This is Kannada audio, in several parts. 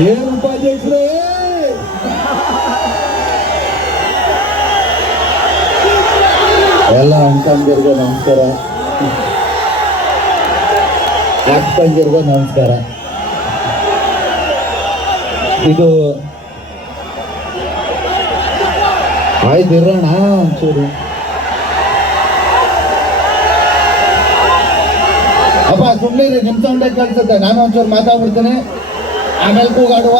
ಏನು ಉಪಾಧ್ಯಕ್ಷರೇ, ಎಲ್ಲ ಅಣ್ತಂದಿರ್ಗೂ ನಮಸ್ಕಾರ, ಅಕ್ಕಂದಿರ್ಗೂ ನಮಸ್ಕಾರ. ಇದು ಆಯ್ತಿರೋಣ ಒಂಚೂರು. ಅಪ್ಪ ಸುಮ್ಮನೆ ನಿಮ್ ಸೌಂಡೇ ಕಳ್ಸುತ್ತೆ. ನಾನು ಒಂಚೂರು ಮಾತಾಡ್ಬಿಡ್ತೇನೆ, ಆಮೇಲೆ ಕೂಗಾಡುವ.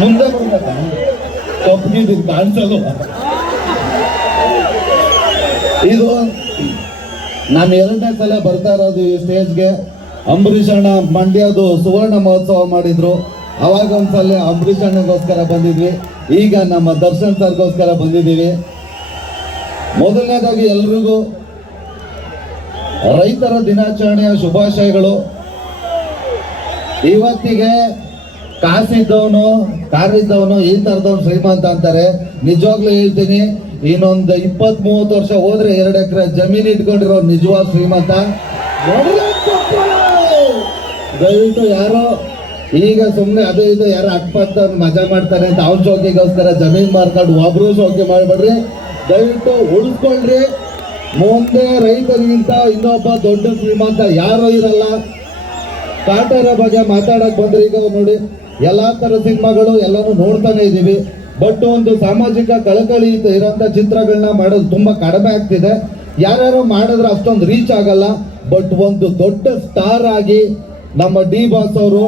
ಮುಂದೆ ಬರ್ಬೇಕ ತಪ್ಪಿದ್ದು ಕಾಣಿಸೋದು. ಇದು ನಾನು 2ನೇ ಸಲ ಬರ್ತಾ ಇರೋದು ಈ ಸ್ಟೇಜ್ಗೆ. ಅಂಬರೀಷ್ ಅಣ್ಣ ಮಂಡ್ಯದು ಸುವರ್ಣ ಮಹೋತ್ಸವ ಮಾಡಿದ್ರು, ಅವಾಗ ಒಂದ್ಸಲ ಅಂಬರೀಷ್ ಅಣ್ಣಗೋಸ್ಕರ ಬಂದಿದ್ವಿ. ಈಗ ನಮ್ಮ ದರ್ಶನ್ ಸರ್ಗೋಸ್ಕರ ಬಂದಿದ್ದೀವಿ. ಮೊದಲನೇದಾಗಿ ಎಲ್ರಿಗೂ ರೈತರ ದಿನಾಚರಣೆಯ ಶುಭಾಶಯಗಳು. ಇವತ್ತಿಗೆ ಕಾಸಿದ್ದವನು ಕಾರಿದ್ದವನು ಈ ಥರದವನು ಶ್ರೀಮಂತ ಅಂತಾರೆ. ನಿಜವಾಗ್ಲೂ ಹೇಳ್ತೀನಿ, ಇನ್ನೊಂದು 20-30 ವರ್ಷ ಹೋದ್ರೆ 2 ಎಕರೆ ಜಮೀನು ಇಟ್ಕೊಂಡಿರೋ ನಿಜವಾದ ಶ್ರೀಮಂತ. ದಯವಿಟ್ಟು ಯಾರೋ ಈಗ ಸುಮ್ಮನೆ ಅದು ಇದು ಯಾರೋ ಅಕ್ಕಪಕ್ಕ ಮಜಾ ಮಾಡ್ತಾರೆ ಅಂತ ಅವ್ನ ಶೋಕಿಗೋಸ್ಕರ ಜಮೀನು ಮಾರ್ಕೊಂಡು ಒಬ್ರು ಶೋಕಿ ಮಾಡ್ಬೇಡ್ರಿ. ದಯವಿಟ್ಟು ಉಳಿಸ್ಕೊಳ್ರಿ. ಮುಂದೆ ರೈತರಿಗಿಂತ ಇನ್ನೊಬ್ಬ ದೊಡ್ಡ ಶ್ರೀಮಂತ ಯಾರೂ ಇರಲ್ಲ. ಕಾಟೇರ ಬಗ್ಗೆ ಮಾತಾಡಕ್ ಬಂದ್ರೆ ಈಗ ನೋಡಿ, ಎಲ್ಲಾ ತರ ಸಿನಿಮಾಗಳು ಎಲ್ಲಾನು ನೋಡ್ತಾನೆ ಇದೀವಿ. ಬಟ್ ಒಂದು ಸಾಮಾಜಿಕ ಕಳಕಳಿ ಇರೋಂಥ ಚಿತ್ರಗಳನ್ನ ಮಾಡೋದು ತುಂಬಾ ಕಡಿಮೆ ಆಗ್ತಿದೆ. ಯಾರ್ಯಾರು ಮಾಡಿದ್ರೆ ಅಷ್ಟೊಂದು ರೀಚ್ ಆಗಲ್ಲ. ಬಟ್ ಒಂದು ದೊಡ್ಡ ಸ್ಟಾರ್ ಆಗಿ ನಮ್ಮ ಡಿ ಬಾಸ್ ಅವರು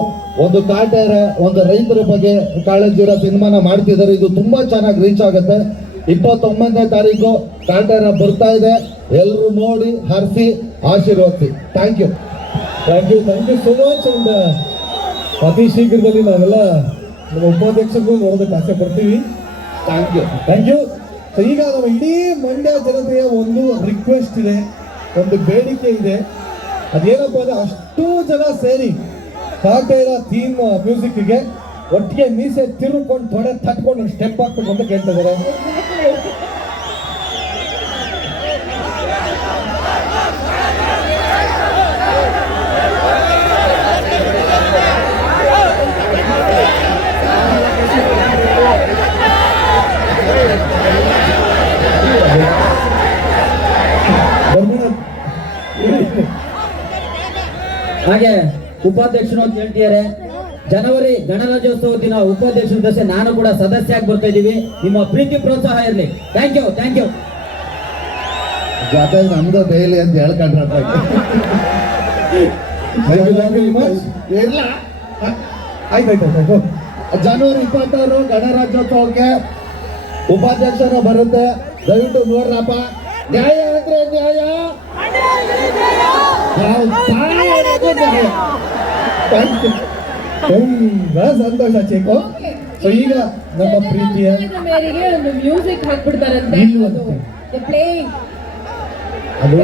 ಒಂದು ಕಾಟೇರ, ಒಂದು ರೈತರ ಬಗ್ಗೆ ಕಾಳಜಿರೋ ಸಿನಿಮಾನ ಮಾಡ್ತಿದ್ದಾರೆ. ಇದು ತುಂಬಾ ಚೆನ್ನಾಗಿ ರೀಚ್ ಆಗುತ್ತೆ. 29ನೇ ತಾರೀಕು ಕಾಟೇರ ಬರ್ತಾ ಇದೆ. ಎಲ್ಲರೂ ನೋಡಿ ಹರಿಸಿ ಆಶೀರ್ವದಿಸಿ. Thank you so much. ಒಂದು ಅತಿ ಶೀಘ್ರದಲ್ಲಿ ನಾವೆಲ್ಲ ನಮ್ಮ ಉಪಾಧ್ಯಕ್ಷರಿಗೂ ನೋಡೋದಕ್ಕೆ ಆಸೆ ಪಡ್ತೀವಿ. Thank you. ಈಗ ನಮ್ಮ ಇಡೀ ಮಂಡ್ಯ ಜನತೆಯ ಒಂದು ರಿಕ್ವೆಸ್ಟ್ ಇದೆ, ಒಂದು ಬೇಡಿಕೆ ಇದೆ. ಅದೇನಪ್ಪ ಅಂದ್ರೆ ಅಷ್ಟೂ ಜನ ಸೇರಿ ಕಾಟೇರ ಥೀಮ್ ಮ್ಯೂಸಿಕ್ಗೆ ಒಟ್ಟಿಗೆ ಮೀಸೆ ತಿರುಕೊಂಡು ತೊಡೆ ತಟ್ಕೊಂಡು ಸ್ಟೆಪ್ ಹಾಕ್ಬೇಕು ಅಂತ ಕೇಳ್ತಾ ಇದ್ದಾರೆ. ಹಾಗೆ ಉಪಾಧ್ಯಕ್ಷರು ಅಂತ ಹೇಳ್ತಿದ್ದಾರೆ. ಜನವರಿ ಗಣರಾಜ್ಯೋತ್ಸವ ದಿನ ಉಪಾಧ್ಯಕ್ಷರ ದಶೆ ನಾನು ಕೂಡ ಸದಸ್ಯಾಗಿ ಬರ್ತಾ ಇದ್ದೀವಿ. ನಿಮ್ಮ ಪ್ರೀತಿ ಪ್ರೋತ್ಸಾಹ ಇರಲಿ. Thank you. ಜೊತೆ ನಮ್ದು ಡೈಲಿ ಅಂತ ಹೇಳ್ಕೊಂಡ್ರಪ್ಪ. ಆಯ್ತಾಯ್ತು. ಜನವರಿ 26 ಗಣರಾಜ್ಯೋತ್ಸವಕ್ಕೆ ಉಪಾಧ್ಯಕ್ಷರ ಬರುತ್ತೆ. ದಯವಿಟ್ಟು ನೋಡ್ರಪ್ಪ. ನ್ಯಾಯ ಅಂದ್ರೆ ನ್ಯಾಯ, ತುಂಬಾ ಸಂತೋಷ ಚೇಕು. ಸೊ ಈಗ ನಮ್ಮ ಪ್ರೀತಿಯ ಮೇರೆಗೆ ಒಂದು ಮ್ಯೂಸಿಕ್ ಹಾಕ್ಬಿಡ್ತಾರಂತೆ. ಅದು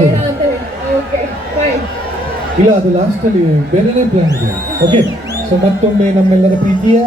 ಇಲ್ಲ, ಅದು ಲಾಸ್ಟ್ ಅಲ್ಲಿ ಬೇರೆನೇ ಪ್ಲಾನ್ ಇದೆ. ಓಕೆ, ಸೊ ಮತ್ತೊಮ್ಮೆ ನಮ್ಮೆಲ್ಲರ ಪ್ರೀತಿಯ